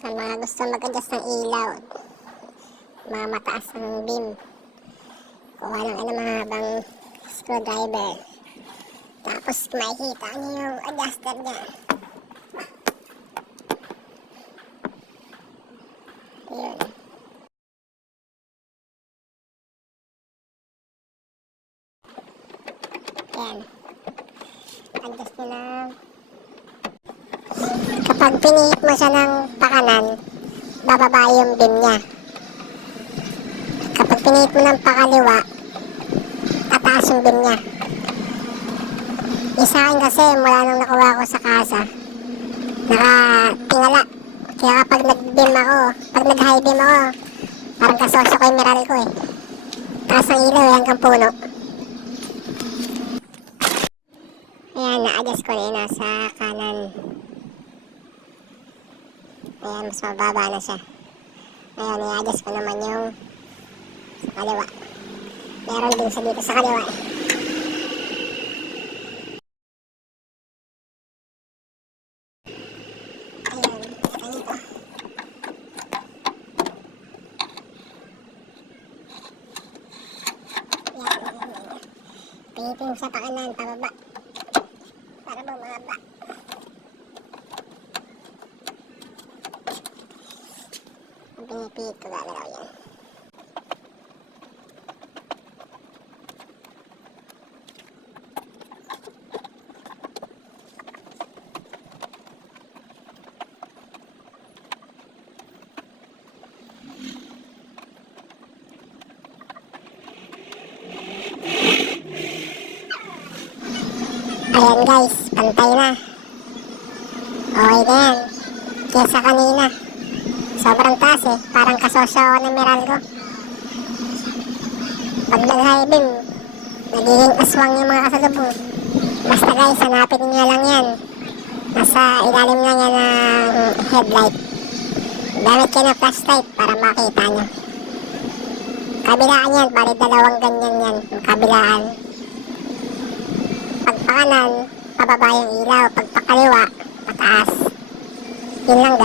Sa mga gusto mag-adjust ng ilaw, mga mataas ng beam, kuha ng mahabang screwdriver. Tapos makikita niyo yung adjuster niya. Yun. Yan. Adjust nyo lang. Kapag pinihit mo siya ng pakanan, bababa yung beam niya. Kapag pinihit mo ng pakaliwa, tataas yung beam niya. Sa akin kasi, mula nung nakuha ko sa casa, nakatingala. Kaya kapag nag-beam ako, pag nag-high beam ako, parang kasosyo ko yung miral ko eh. Taas ang ilaw hanggang puno. Ayan, na-adjust ko na yun sa kanan. Ayan, mas mababa na siya. Ayan, i-adjust ko naman yung sa kaliwa. Meron din sa dito sa kaliwa eh. Ayan, ganito. Ayan. Pinitin sa pakanan, pababa. Para bumaba. Ang pinipihit ko gagalaw yan. Ayan guys, pantay na. Okay na yan. Kesa kanina. Sobrang taas eh. Parang kasosyo ako ng miral ko. Pag nag-high beam, nagiging aswang yung mga kasalubong. Basta guys, hanapin nyo lang yan. Nasa ilalim lang yan ng headlight. Gamit kayo ng flashlight para makita nyo. Kabilaan yan, bali dalawang ganyan yan. Yung kabilaan. Pag pakanan, pababa yung ilaw. Pag pakaliwa, pataas. Yun lang guys.